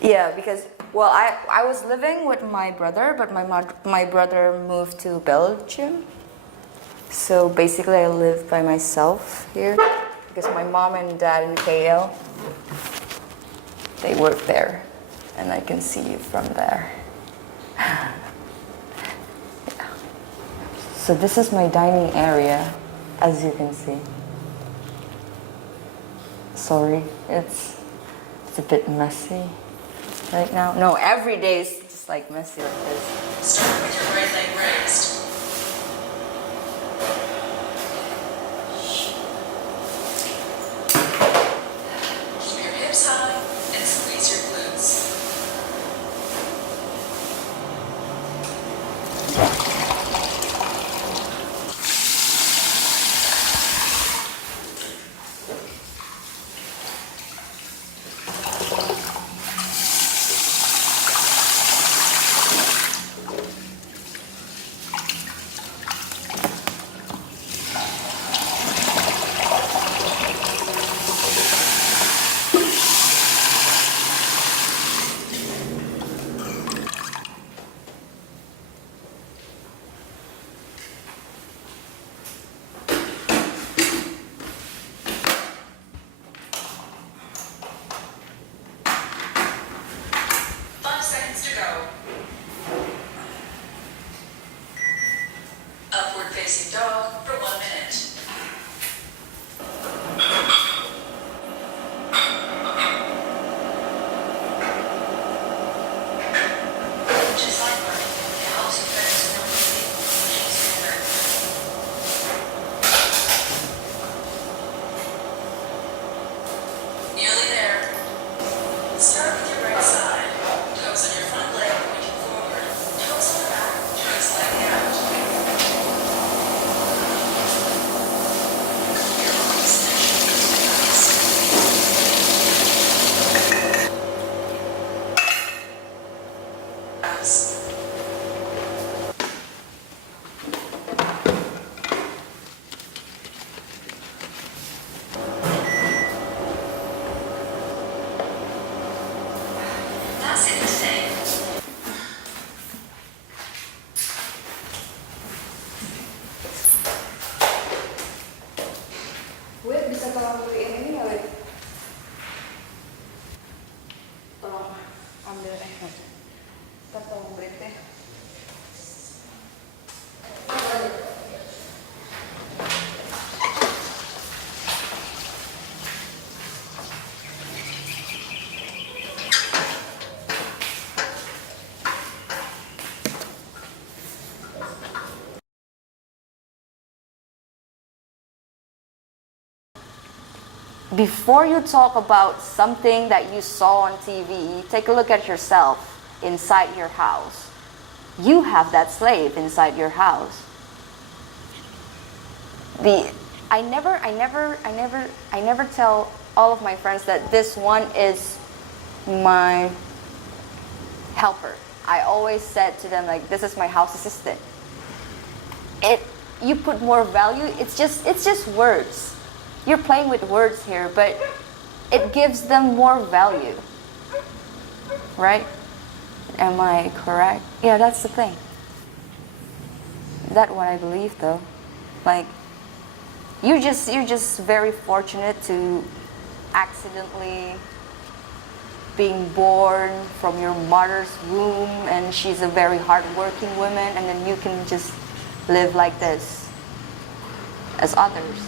Yeah, because well, I was living with my brother, but my brother moved to Belgium. So basically, I live by myself here because my mom and dad in KL, they work there, and I can see you from there. Yeah. So this is my dining area, as you can see. Sorry, it's a bit messy right now. No, every day is just like messy like this. Start with your right leg raised. Keep your hips high and squeeze your glutes. Upward facing dog for 1 minute. Just like running, it helps you focus on breathing, keeps you alert. Nearly there. Start with your right side. Toes on your front leg pointing forward. Toes on the back, turn slightly out. Your coordination is nice. That's it the same. Wait, bisa tolong beliin ini nggak, Wait? Tolong ambil kita tolong beli teh. Before you talk about something that you saw on TV, take a look at yourself inside your house. You have that slave inside your house. I never tell all of my friends that this one is my helper. I always said to them like, this is my house assistant. You put more value. It's just words. You're playing with words here, but it gives them more value, right? Am I correct? Yeah, that's the thing. That's what I believe, though. Like, you're just very fortunate to accidentally being born from your mother's womb, and she's a very hardworking woman, and then you can just live like this as others.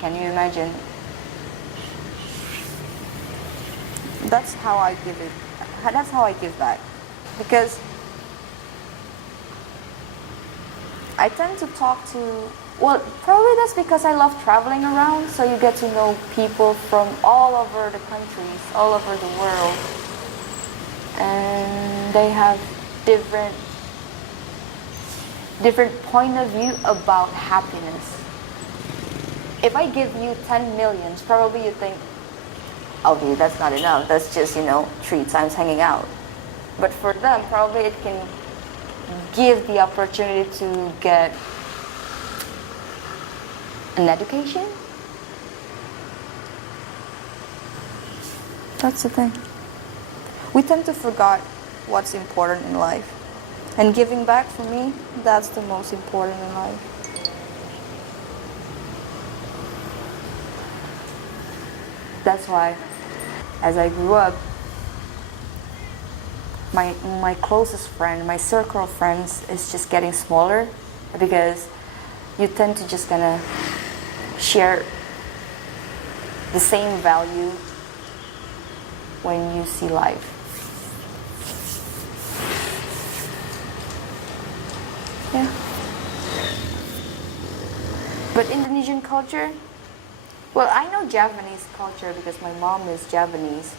Can you imagine? That's how I give it. That's how I give back. Because I tend to talk to, well, probably that's because I love traveling around, so you get to know people from all over the countries, all over the world. And they have different point of view about happiness. If I give you 10 millions, probably you think, okay, that's not enough. That's just, 3 times hanging out. But for them, probably it can give the opportunity to get an education. That's the thing. We tend to forget what's important in life. And giving back, for me, that's the most important in life. That's why, as I grew up, my closest friend, my circle of friends is just getting smaller, because you tend to just gonna share the same value when you see life. Yeah. But Indonesian culture, well, I know Japanese culture because my mom is Japanese.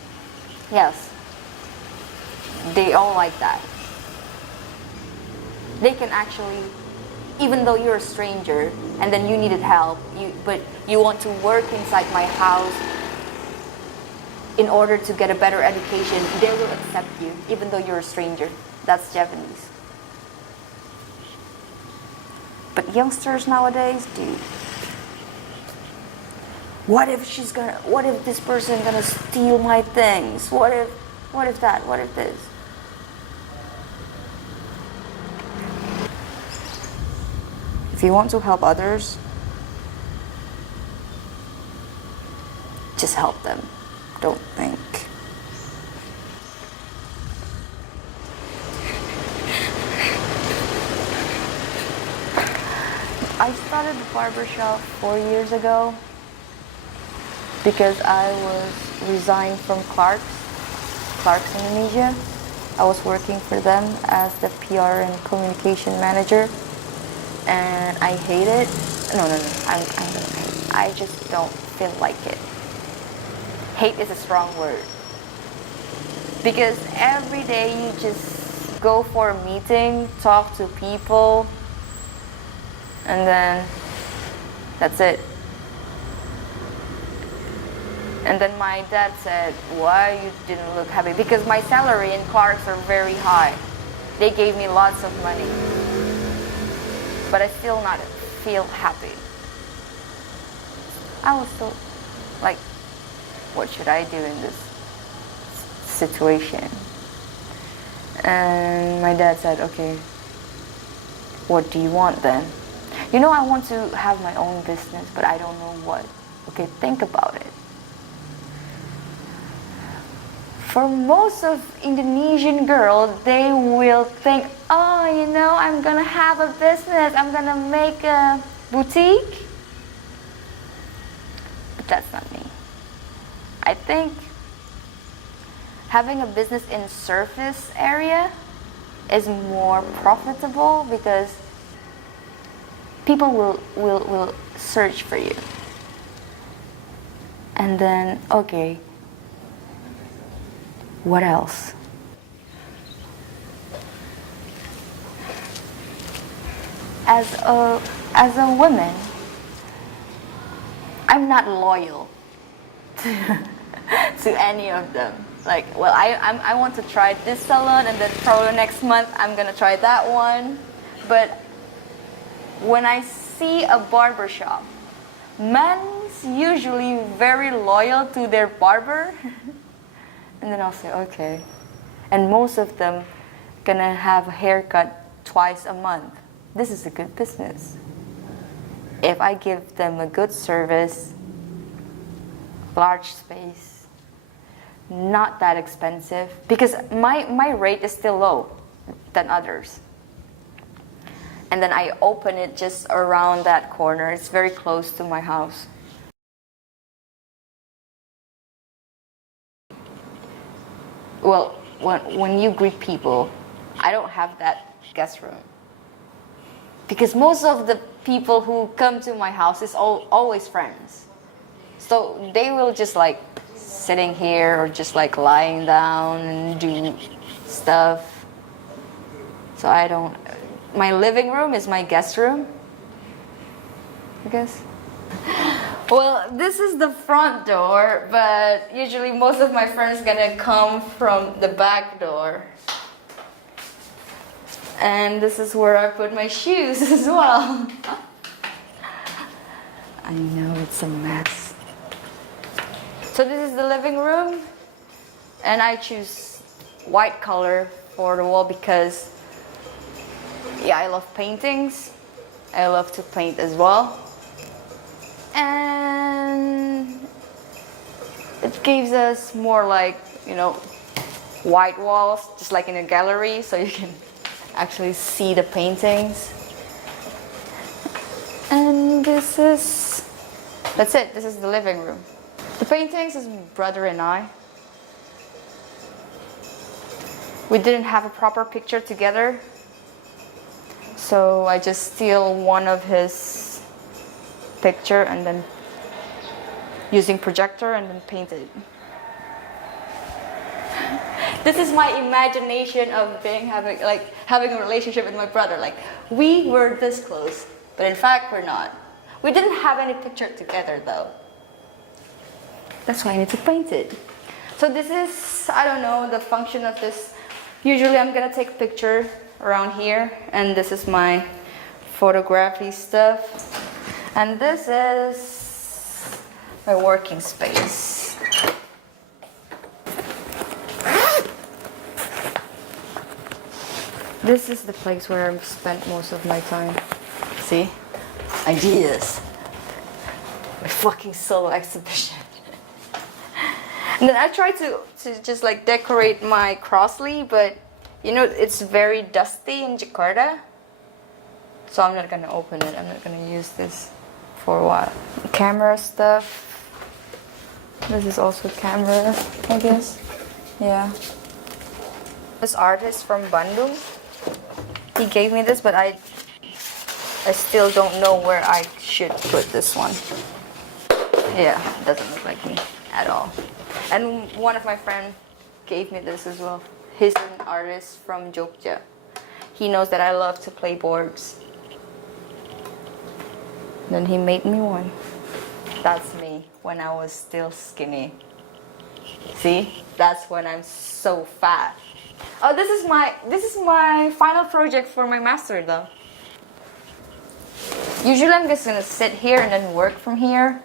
Yes. They all like that. They can actually, even though you're a stranger and then you needed help, but you want to work inside my house in order to get a better education, they will accept you even though you're a stranger. That's Japanese. But youngsters nowadays, dude, what if this person gonna steal my things? What if that? What if this? If you want to help others, just help them. Don't think. I started the barbershop 4 years ago because I was resigned from Clark's Indonesia. I was working for them as the PR and communication manager, and I hate it. No, I'm gonna hate. I just don't feel like it. Hate is a strong word, because every day you just go for a meeting, talk to people, and then that's it. And then my dad said, why you didn't look happy? Because my salary in Clark's are very high. They gave me lots of money, but I still not feel happy. I was so like, what should I do in this situation? And my dad said, okay, what do you want then? You know, I want to have my own business, but I don't know what. Okay, think about it. For most of Indonesian girls, they will think, oh, you know, I'm gonna have a business, I'm gonna make a boutique. But that's not me. I think having a business in surface area is more profitable because people will search for you. And then, okay, what else? As a woman, I'm not loyal to any of them. Like, well, I want to try this salon, and then probably next month I'm gonna try that one. But when I see a barber shop, men's usually very loyal to their barber. And then I'll say, okay. And most of them gonna have a haircut twice a month. This is a good business. If I give them a good service, large space, not that expensive, because my rate is still low than others. And then I open it just around that corner. It's very close to my house. Well, when you greet people, I don't have that guest room. Because most of the people who come to my house is always friends. So they will just like sitting here or just like lying down and do stuff. So I don't, my living room is my guest room, I guess. Well, this is the front door, but usually most of my friends gonna come from the back door. And this is where I put my shoes as well. I know it's a mess. So this is the living room, and I choose white color for the wall because, yeah, I love paintings. I love to paint as well. And it gives us more like, you know, white walls, just like in a gallery, so you can actually see the paintings. And that's it. This is the living room. The paintings is my brother and I. We didn't have a proper picture together, so I just steal one of his picture and then using projector and then paint it. This is my imagination of having a relationship with my brother. Like, we were this close, but in fact we're not. We didn't have any picture together though. That's why I need to paint it. So this is, I don't know, the function of this. Usually I'm gonna take a picture around here, and this is my photography stuff. And this is my working space. This is the place where I've spent most of my time. See? Ideas. My fucking solo exhibition. And then I try to just like decorate my Crossley, but you know, it's very dusty in Jakarta. So I'm not gonna open it. I'm not gonna use this for a while. Camera stuff. This is also camera, I guess. Yeah. This artist from Bandung, he gave me this, but I still don't know where I should put this one. Yeah, it doesn't look like me at all. And one of my friends gave me this as well. He's an artist from Jogja. He knows that I love to play boards. Then he made me one. That's me when I was still skinny. See? That's when I'm so fat. Oh, this is my final project for my master though. Usually I'm just gonna sit here and then work from here.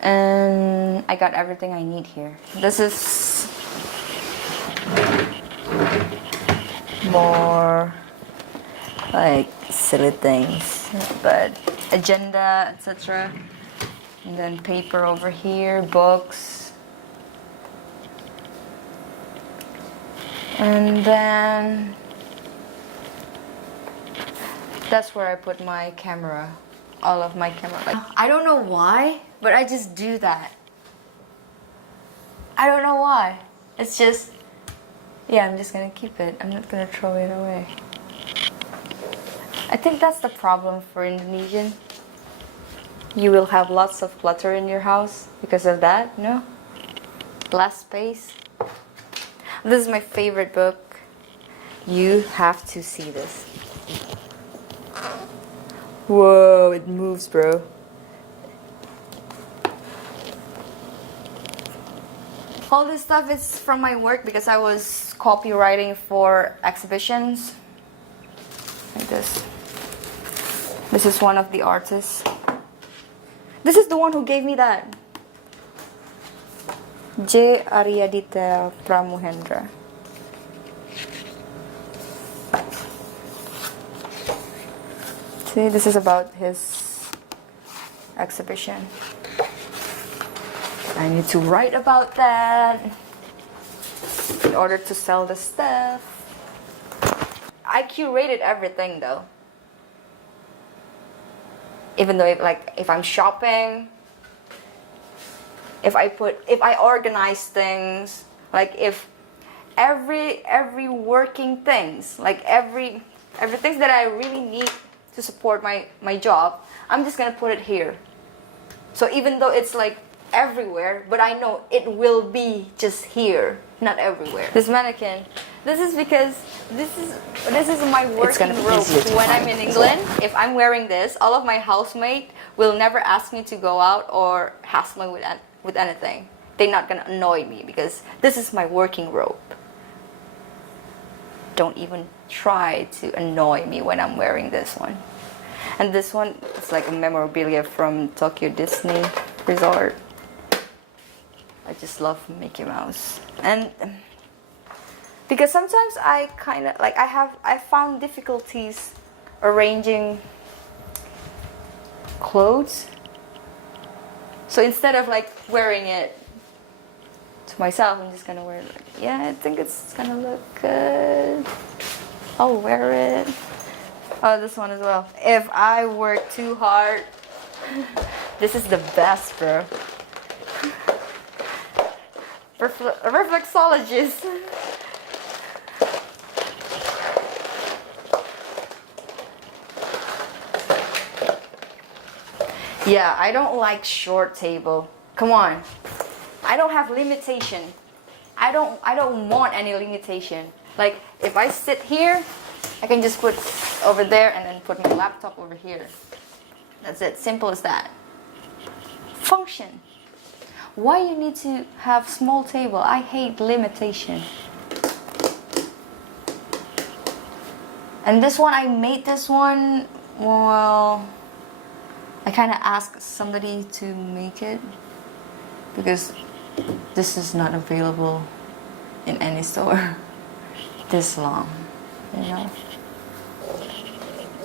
And I got everything I need here. This is more like silly things, but agenda, etc. And then paper over here, books. And then that's where I put my camera. All of my camera. Like, I don't know why, but I just do that. I don't know why. It's just, yeah, I'm just gonna keep it. I'm not gonna throw it away. I think that's the problem for Indonesian. You will have lots of clutter in your house because of that, no? Less space. This is my favorite book. You have to see this. Whoa, it moves, bro. All this stuff is from my work because I was copywriting for exhibitions. Like this. This is one of the artists. This is the one who gave me that. J. Aryadita Pramuhendra. See, this is about his exhibition. I need to write about that in order to sell the stuff. I curated everything though. Even though if I'm shopping, if I organize things, like if every working things, like everything that I really need to support my job, I'm just gonna put it here. So even though it's like everywhere, but I know it will be just here, not everywhere. This mannequin, this is because this is my working robe. When I'm in England, if I'm wearing this, all of my housemates will never ask me to go out or hassle me with anything. They're not gonna annoy me because this is my working robe. Don't even try to annoy me when I'm wearing this one. And this one is like a memorabilia from Tokyo Disney Resort. I just love Mickey Mouse. And Because sometimes I kind of like I found difficulties arranging clothes. So instead of like wearing it to myself, I'm just gonna wear it. Like, yeah, I think it's gonna look good. I'll wear it. Oh, this one as well. If I work too hard, this is the best, bro. Reflexologist. Yeah, I don't like short table. Come on. I don't have limitation. I don't want any limitation. Like if I sit here, I can just put over there and then put my laptop over here. That's it. Simple as that. Function. Why you need to have small table? I hate limitation. And this one, I made this one, well, I kind of asked somebody to make it because this is not available in any store this long, you know.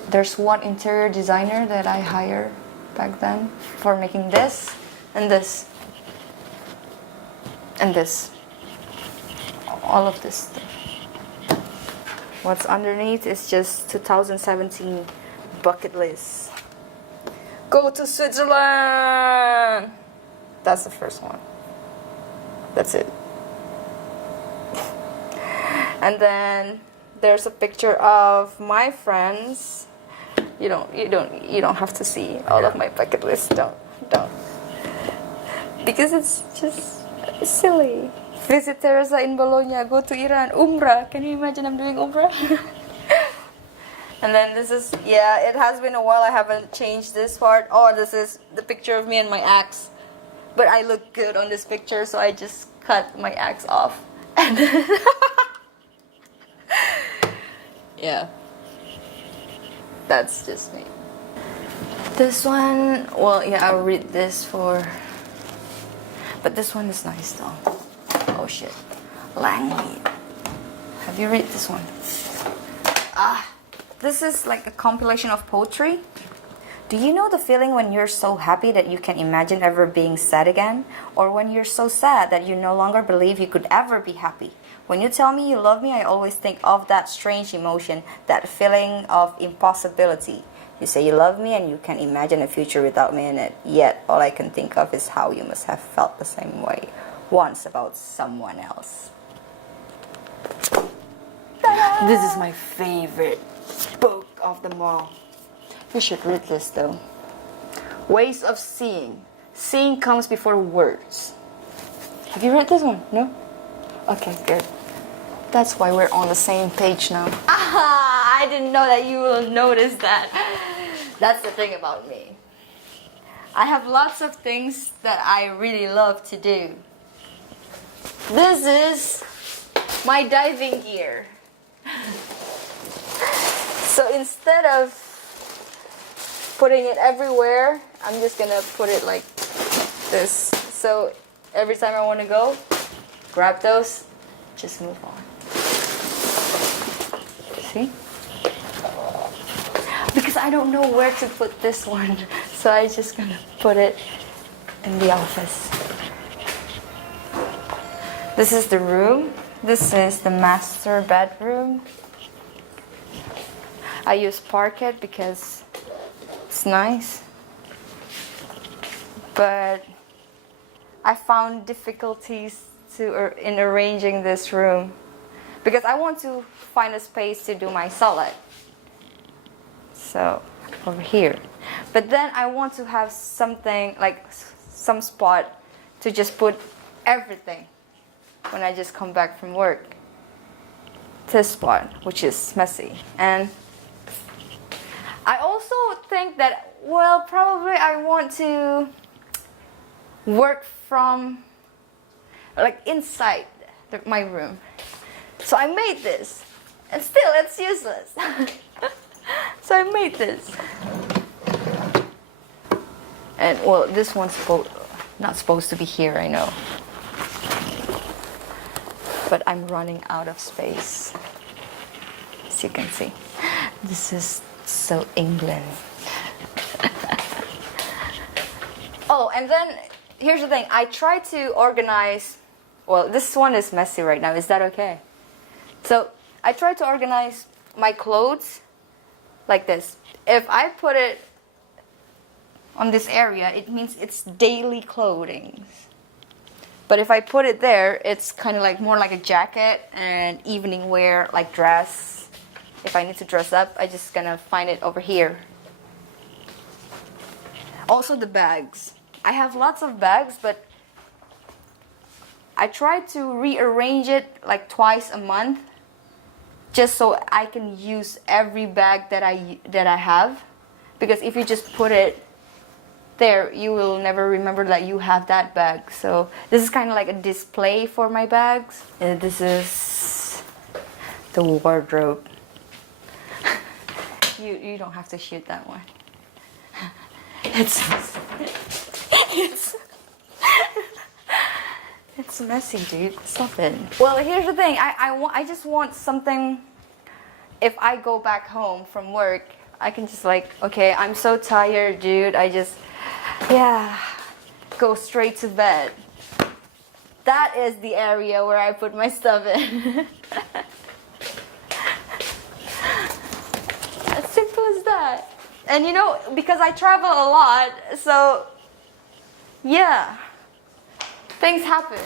There's one interior designer that I hired back then for making this and this and this, all of this stuff. What's underneath is just 2017 bucket list. Go to Switzerland! That's the first one. That's it. And then there's a picture of my friends. You don't have to see all of my bucket list. Don't. Because it's just silly. Visit Teresa in Bologna, go to Iran, Umrah. Can you imagine I'm doing Umrah? And then this is, yeah, it has been a while I haven't changed this part. Oh, this is the picture of me and my axe. But I look good on this picture, so I just cut my axe off. And then yeah. That's just me. This one, well, yeah, I'll read this for... But this one is nice though. Oh shit. Langley. Have you read this one? This is like a compilation of poetry. Do you know the feeling when you're so happy that you can imagine ever being sad again? Or when you're so sad that you no longer believe you could ever be happy? When you tell me you love me, I always think of that strange emotion, that feeling of impossibility. You say you love me and you can imagine a future without me in it. Yet all I can think of is how you must have felt the same way once about someone else. Ta-da! This is my favorite book of them all. You should read this though. Ways of Seeing. Seeing comes before words. Have you read this one? No? Okay, good. That's why we're on the same page now. I didn't know that you will notice that. That's the thing about me. I have lots of things that I really love to do. This is my diving gear. So instead of putting it everywhere, I'm just gonna put it like this. So every time I want to go, grab those, just move on. See? Because I don't know where to put this one, so I'm just gonna put it in the office. This is the room. This is the master bedroom. I use parquet because it's nice. But I found difficulties in arranging this room because I want to find a space to do my salad. So over here. But then I want to have something like some spot to just put everything when I just come back from work. This spot, which is messy. And I also think that, well, probably I want to work from like inside my room. So I made this, and still it's useless. So I made this. And well, this one's not supposed to be here, I know. but I'm running out of space. As you can see, this is so England. Oh, and then here's the thing. I try to organize. Well, this one is messy right now. Is that okay? So I try to organize my clothes like this. If I put it on this area, it means it's daily clothing. But if I put it there, it's kind of like more like a jacket and evening wear, like dress. If I need to dress up, I just gonna find it over here. Also the bags. I have lots of bags, but I try to rearrange it like twice a month, just so I can use every bag that I have. Because if you just put it there, you will never remember that you have that bag. So this is kind of like a display for my bags. And this is the wardrobe. You don't have to shoot that one. It's messy, dude. Stop it. Well, here's the thing. I just want something. If I go back home from work, I can just like, okay, I'm so tired, dude. Go straight to bed. That is the area where I put my stuff in. As simple as that. And you know, because I travel a lot, so yeah, things happen.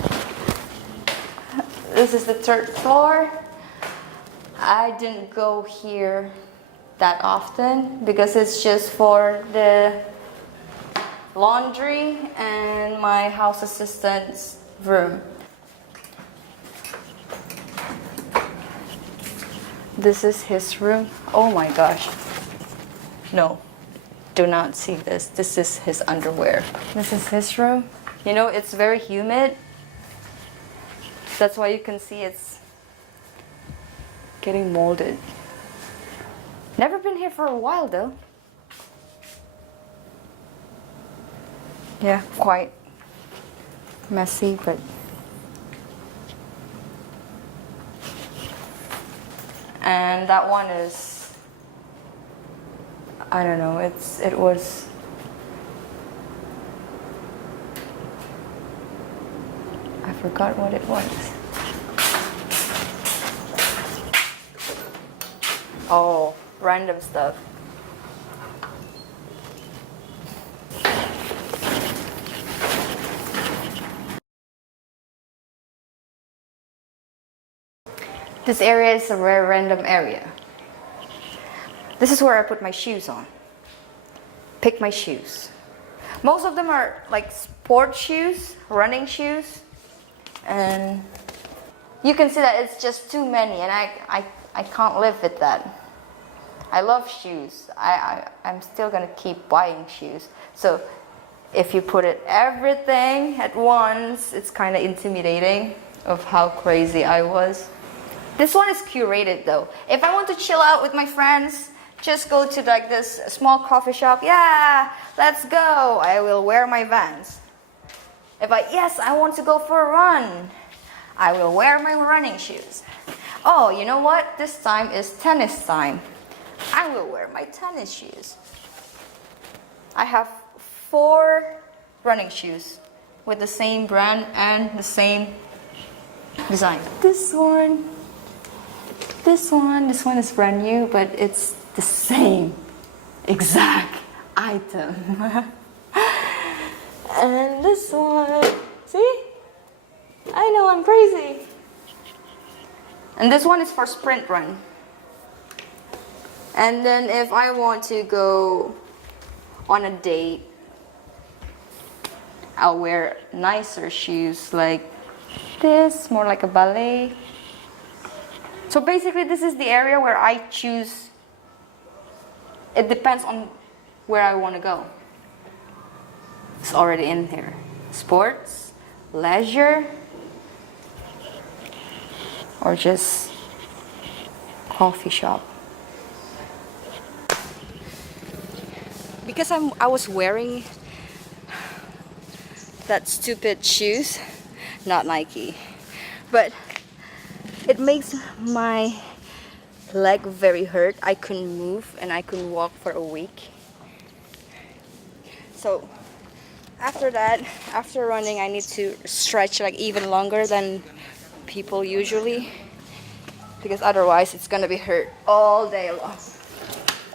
This is the 3rd floor. I didn't go here that often because it's just for the laundry and my house assistant's room. This is his room. Oh my gosh. No, do not see this. This is his underwear. This is his room. You know, it's very humid. That's why you can see it's getting molded. Never been here for a while though. Yeah, quite messy, but and that one is, I don't know, it was I forgot what it was. Oh, random stuff. This area is a very random area. This is where I put my shoes on. Pick my shoes. Most of them are like sport shoes, running shoes. And you can see that it's just too many, and I can't live with that. I love shoes. I'm still gonna keep buying shoes. So if you put it everything at once, it's kind of intimidating of how crazy I was. This one is curated though. If I want to chill out with my friends, just go to like this small coffee shop. Yeah, let's go. I will wear my Vans. If I want to go for a run, I will wear my running shoes. Oh, you know what? This time is tennis time. I will wear my tennis shoes. I have 4 running shoes with the same brand and the same design. This one is brand new, but it's the same exact item. And this one, see? I know, I'm crazy. And this one is for sprint run. And then if I want to go on a date, I'll wear nicer shoes like this, more like a ballet. So basically this is the area where I choose. It depends on where I want to go. It's already in here. Sports, leisure, or just coffee shop. Because I was wearing that stupid shoes, not Nike, but It makes my leg very hurt. I couldn't move and I couldn't walk for a week. So after that, after running, I need to stretch like even longer than people usually, because otherwise it's gonna be hurt all day long.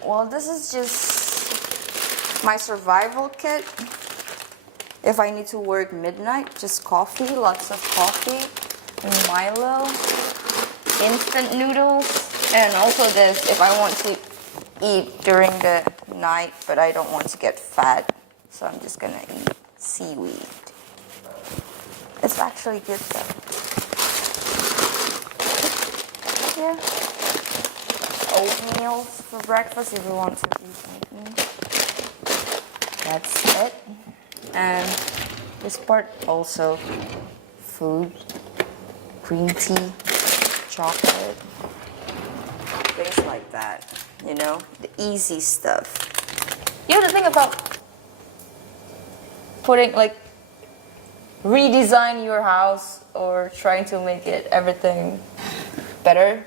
Well, this is just my survival kit. If I need to work midnight, just coffee, lots of coffee, Milo, instant noodles, and also this if I want to eat during the night, but I don't want to get fat, so I'm just gonna eat seaweed. It's actually good though. Yeah. Oatmeal for breakfast if you want to eat oatmeal. That's it. And this part also food, green tea, chocolate, things like that. You know, the easy stuff. You know the thing about putting like redesign your house or trying to make it everything better.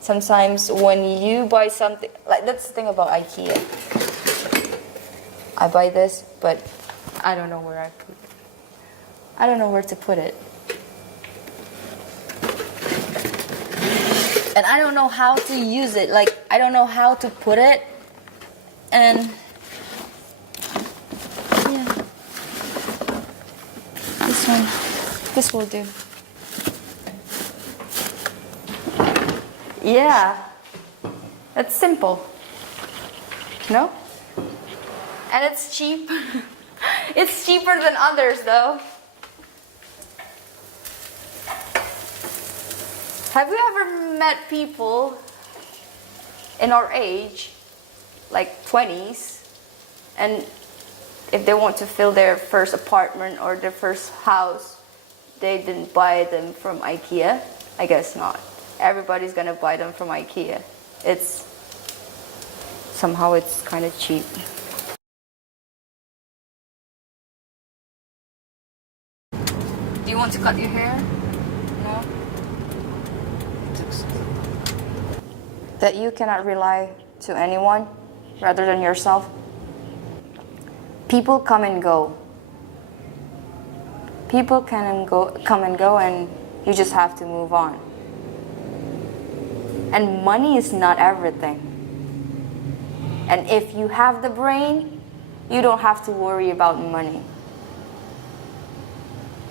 Sometimes when you buy something, like that's the thing about IKEA. I buy this, but I don't know where I put it. I don't know where to put it. And I don't know how to use it. Like, I don't know how to put it. And yeah. This will do. Yeah. It's simple. No? And it's cheap. It's cheaper than others though. Have you ever met people in our age, like 20s, and if they want to fill their first apartment or their first house, they didn't buy them from IKEA? I guess not. Everybody's gonna buy them from IKEA. Somehow it's kind of cheap. Do you want to cut your hair? No? That you cannot rely to anyone rather than yourself. People come and go. People come and go, and you just have to move on. And money is not everything. And if you have the brain, you don't have to worry about money.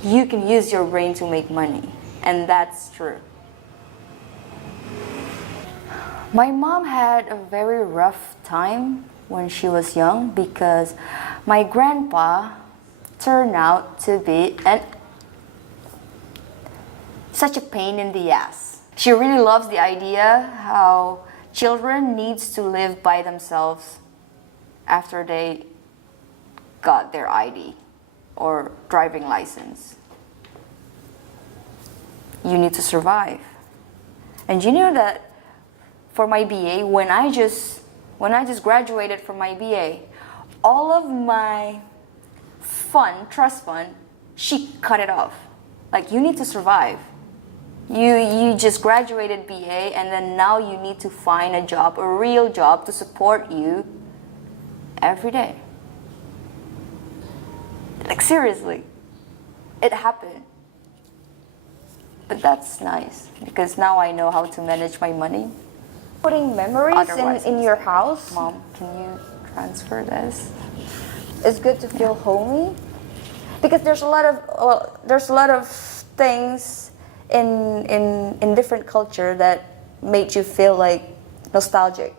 You can use your brain to make money, and that's true. My mom had a very rough time when she was young because my grandpa turned out to be such a pain in the ass. She really loves the idea how children needs to live by themselves after they got their ID or driving license. You need to survive. And you know that for my BA, when I just graduated from my BA, all of my trust fund, she cut it off. Like, you need to survive. You just graduated BA, and then now you need to find a job, a real job to support you every day. Like, seriously, it happened. But that's nice, because now I know how to manage my money. Putting memories in your house. Mom, can you transfer this? It's good to feel homey, because there's a lot of things in different culture that made you feel like nostalgic.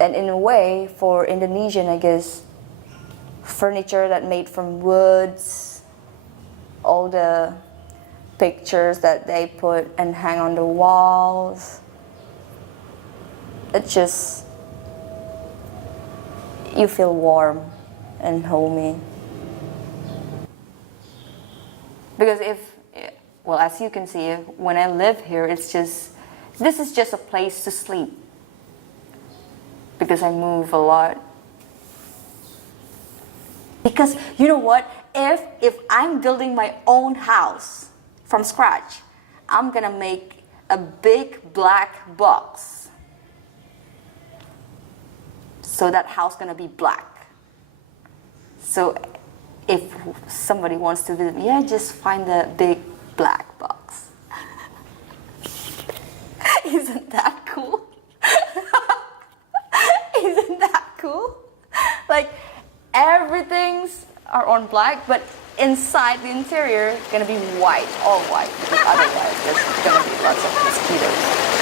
And in a way, for Indonesian, I guess, furniture that made from woods, all the pictures that they put and hang on the walls. It just, you feel warm and homey. Because as you can see, when I live here, this is just a place to sleep. Because I move a lot. Because you know what? If I'm building my own house from scratch, I'm gonna make a big black box. So that house gonna be black. So if somebody wants to visit me, I just find the big black box. Isn't that cool? Isn't that cool? Like everything's are on black, but inside the interior gonna be white, all white, because otherwise there's gonna be lots of mosquitoes.